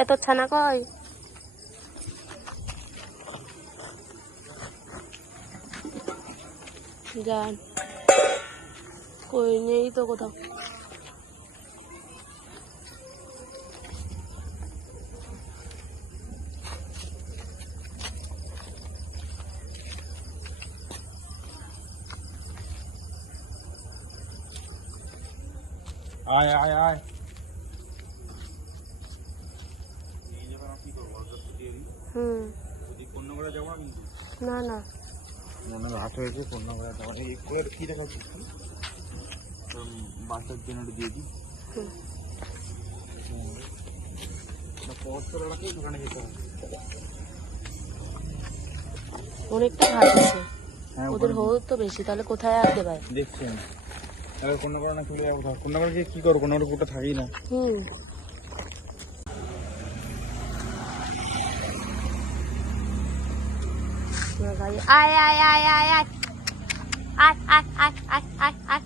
এত ছানা কই? যান কই নেই তো কোথাও। আয় আয় আয়। না না মনে হাট হয়েছে কন্যাগড়া যাওয়া এই করে কি দেখাচ্ছিস বাসের জন্য দিয়ে দিই। অনেকটা ভাত আছে ওদের হলুদ তো বেশি, তাহলে কোথায় আর দেবে দেখছেন। কন্যাগড়া না চলে যাবো, কন্যাগড়া গিয়ে কি করবো, কন্যাগড়া গোটা থাকি না। আয় আয় আয় আয় আয় আয় আয় আয় আয় আয় আয় আয় আয়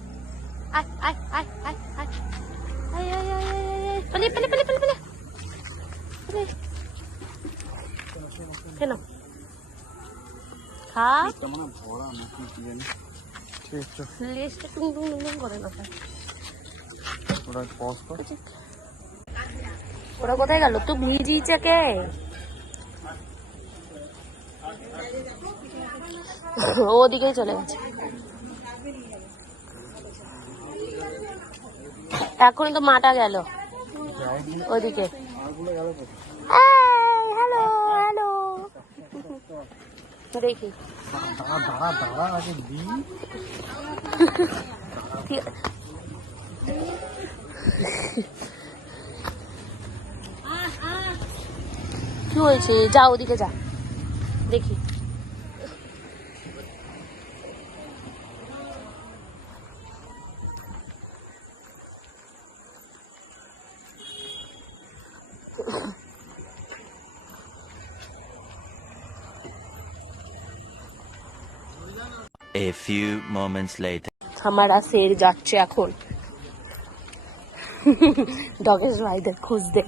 আয় আয় আয় আয় আয় আয় পালে পালে পালে পালে পালে কেন খা মানে ভরা নাকি কি জানি। ঠিক আছে লেজটা টুং টুং টুং করে না। ওরা পজ কর। ওরা কোথায় গেল? তুই ভিজিয়েছে কে? ওদিকেই চলে গেছে। এখন তো মাটা গেল ওদিকে। হ্যালো হ্যালো দেখি দাঁড়া দাঁড়া আগে দি। কি হয়েছে? যা ওদিকে যা দেখি। A few moments later. हमारा शेर যাচ্ছে এখন ডগের রাইডার খুঁজতে।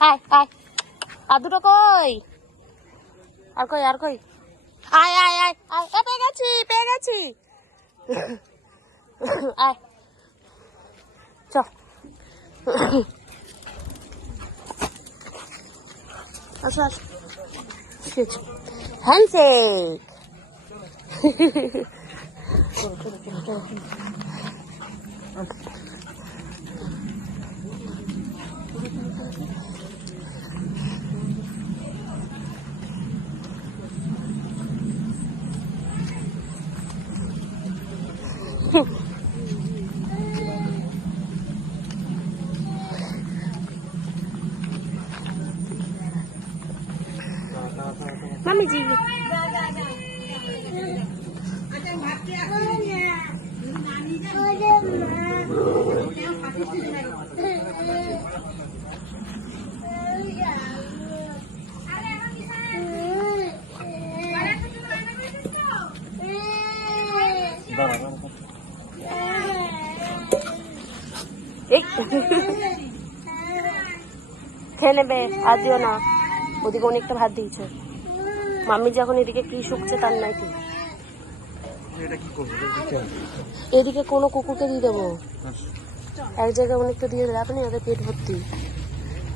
আয় আয় আর দুটো কই? আর কই আর কই? আয় আয় আয় আয় পেয়ে গেছি পেয়ে গেছি। আয় চ আসো আসো হ্যান্ডশেক। मामी जी খেয়ে নেবে আর দিও না, ওদিকে অনেকটা ভাত দিয়েছে। মাম্মি যখন এদিকে কি শুকছে তার নাই কি। এদিকে কোনো কুকুরকে দিয়ে দেবো, এক জায়গায় অনেকটা দিয়ে দেবে, আপনি ওদের পেট ভর্তি।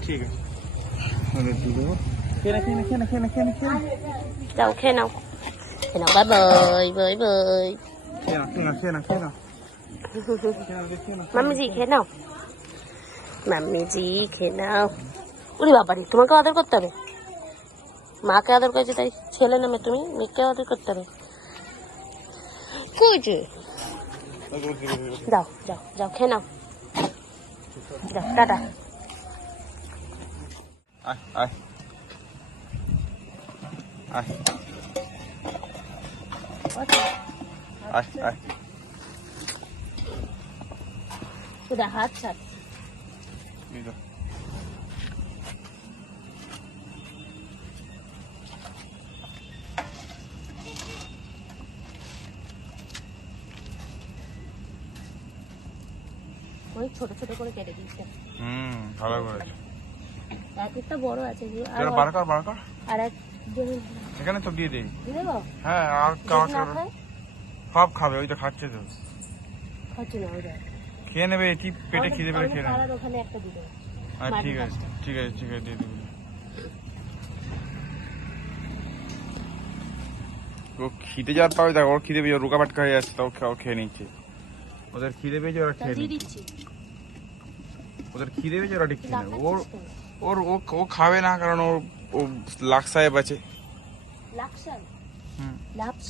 ঠিক আছে যাও খেয়ে নাও খেয়ে নাও, bye bye bye bye. Mummy ji খেয়ে নাও, মাম্মি জি খেয়ে নাও। উরি বাবারি, তোমাকে আদর করতে হবে। মাকে আদর করেছে তাই ছেলে নামে তুমি মেয়েকে আদর করতে হবে। কুচি যাও যাও যাও খেয়ে নাও, যাও টাটা। আয় আয় আয় আয় আয়। তোরা হাত ছাড়। অনেক ছোট ছোট করে কেটে দিয়েছে। ভালো করেছে। এক একটা বড় আছে যে, আর এটা বার কর আর এক জন এখানে তো দিয়ে দেই। দিয়ে দেবো? হ্যাঁ, আর যদি না খায়? সব খাবে, ওই তো খাচ্ছে তো। খাচ্ছে না, ওই দেখ। খেয়ে নেবে, ঠিক পেটে খিদে পেলে খেয়ে নেবে। আর ওখানে একটা দিয়ে দেবো। ঠিক আছে ঠিক আছে ঠিক আছে, দিয়ে দিবি। ও খিদে যাওয়ার পাবে, দেখ ওর খিদে পেয়েছে, রুকা পাটকা হয়ে যাচ্ছে, তাও খেয়ে নিচ্ছে। ওদের খিদে পেয়েছে, ওরা খেয়ে দিয়ে নিচ্ছে। দিচ্ছি। ওদের খিদে পেয়েছে, ওরা ঠিক খেয়ে নেবে। লাফাচ্ছিস কেন? ও খাবে না, কারণ ও লাখ সাহেব আছে। লাক্সাল? হুম, লাপস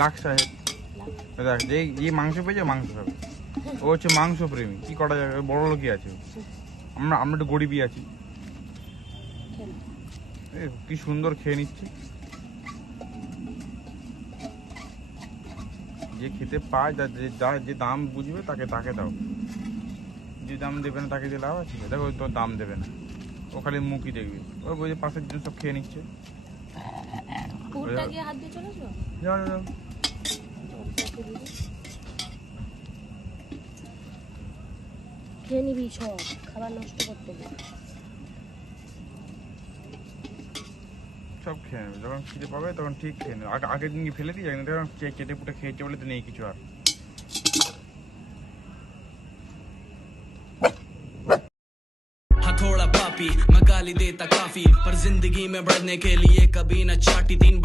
লাখ সাহেব। দেখ, যে মাংস পেয়েছে মাংস খাবে। ও হচ্ছে মাংস প্রেমী, কি করা যাবে, বড় লোকই আছে। আমরা একটু গরিবই আছি। কি সুন্দর খেয়ে নিচ্ছে। যে খেতে পায়, যে দাম বুঝবে তাকে দাও। যে দাম দেবে না তাকে দিয়ে লাভ আছে? দেখো, তোর দাম দেবে না, ও খালি মুখই দেখবে। ও বুঝে পাশের জন্য সব খেয়ে নিচ্ছে। কুকুরটা গিয়ে হাত দিয়ে চলেছো? যাও। খেয়ে নিবি সব, খাবার নষ্ট করতে নেই। সব খেয়ে নেবে, যখন খিদে পাবে তখন ঠিক খেয়ে নেবে। আগের দিন ফেলে দিই, দেখুন কেটে পুটে খেয়েছে বলে তো নেই কিছু আর। थोड़ा पापी मैं गाली देता काफी पर जिंदगी में बढ़ने के लिए कभी न चाटी 3